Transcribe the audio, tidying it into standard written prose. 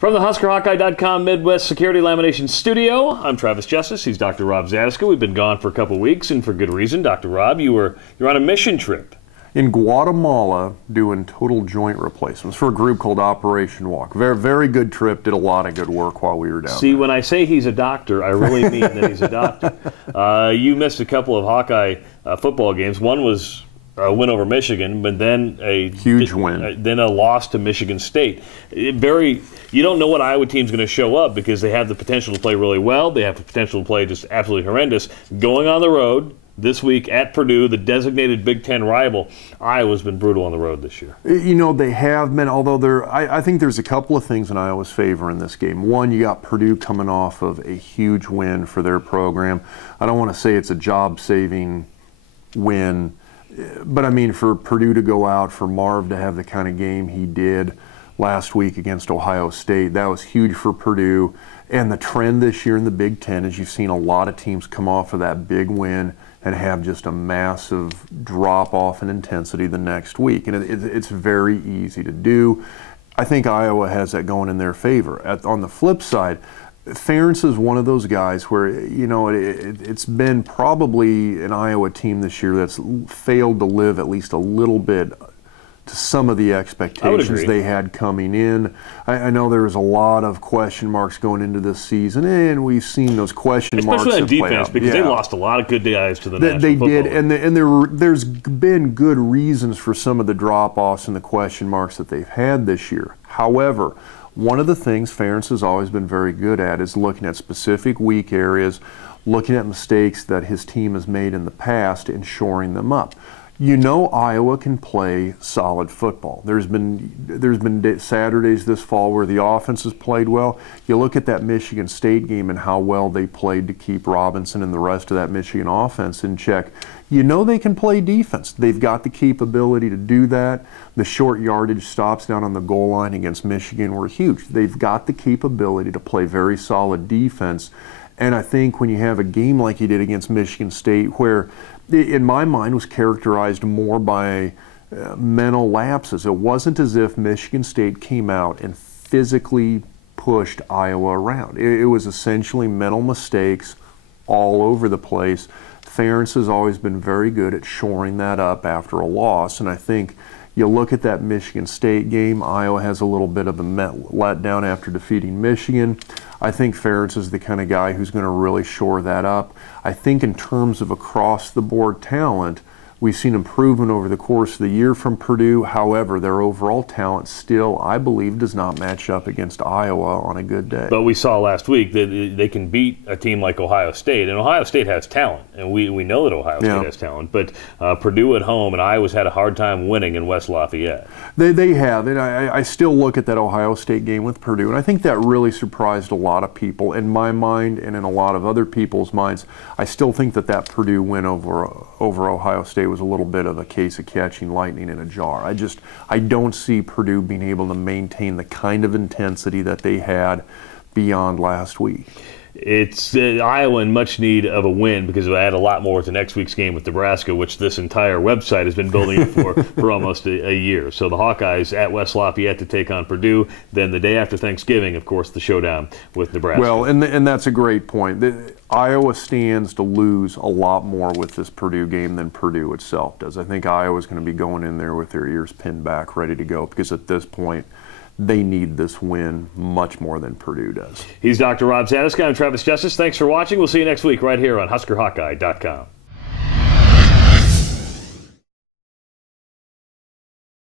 From the HuskerHawkeye.com Midwest Security Lamination Studio, I'm Travis Justice. He's Dr. Rob Zadiska. We've been gone for a couple weeks, and for good reason. Dr. Rob, you're on a mission trip. In Guatemala, doing total joint replacements for a group called Operation Walk. Very, very good trip. Did a lot of good work while we were down See, there. when I say he's a doctor, I really mean that he's a doctor. You missed a couple of Hawkeye football games. One was a win over Michigan, but then a huge win. Then a loss to Michigan State. You don't know what Iowa team's going to show up because they have the potential to play really well. They have the potential to play just absolutely horrendous. Going on the road this week at Purdue, the designated Big Ten rival, Iowa's been brutal on the road this year. You know, they have been, although I think there's a couple of things in Iowa's favor in this game. One, you got Purdue coming off of a huge win for their program. I don't want to say it's a job-saving win, but I mean, for Purdue to go out, for Marv to have the kind of game he did last week against Ohio State, that was huge for Purdue. And the trend this year in the Big Ten is you've seen a lot of teams come off of that big win and have just a massive drop-off in intensity the next week. And it's very easy to do. I think Iowa has that going in their favor. On the flip side, Ferentz is one of those guys where, you know, it's been probably an Iowa team this year that's failed to live at least a little bit to some of the expectations they had coming in. I know there was a lot of question marks going into this season, and we've seen those question marks. Especially on defense, because they lost a lot of good guys to the National They Football did, League. and there's been good reasons for some of the drop-offs and the question marks that they've had this year. However, one of the things Ferentz has always been very good at is looking at specific weak areas, looking at mistakes that his team has made in the past and shoring them up. You know, Iowa can play solid football. There's been Saturdays this fall where the offense has played well. You look at that Michigan State game and how well they played to keep Robinson and the rest of that Michigan offense in check. You know they can play defense. They've got the capability to do that. The short yardage stops down on the goal line against Michigan were huge. They've got the capability to play very solid defense. And I think when you have a game like you did against Michigan State, where in my mind was characterized more by mental lapses. It wasn't as if Michigan State came out and physically pushed Iowa around. It was essentially mental mistakes all over the place. Ferentz has always been very good at shoring that up after a loss, and I think you look at that Michigan State game, Iowa has a little bit of a letdown after defeating Michigan. I think Ferentz is the kind of guy who's going to really shore that up. I think in terms of across-the-board talent, we've seen improvement over the course of the year from Purdue. However, their overall talent still, I believe, does not match up against Iowa on a good day. But we saw last week that they can beat a team like Ohio State, and Ohio State has talent, and we know that Ohio State has talent. But Purdue at home, and Iowa's had a hard time winning in West Lafayette. They have, and I still look at that Ohio State game with Purdue, and I think that really surprised a lot of people in my mind and in a lot of other people's minds. I still think that Purdue win over Ohio State was a little bit of a case of catching lightning in a jar. I don't see Purdue being able to maintain the kind of intensity that they had beyond last week. It's Iowa in much need of a win because I add a lot more to next week's game with Nebraska, which this entire website has been building for almost a year. So the Hawkeyes at West Lafayette to take on Purdue. Then the day after Thanksgiving, of course, the showdown with Nebraska. Well, and that's a great point. Iowa stands to lose a lot more with this Purdue game than Purdue itself does. I think Iowa's going to be going in there with their ears pinned back, ready to go, because at this point, they need this win much more than Purdue does. He's Dr. Rob Zadiska. I'm Travis Justice. Thanks for watching. We'll see you next week right here on HuskerHawkeye.com.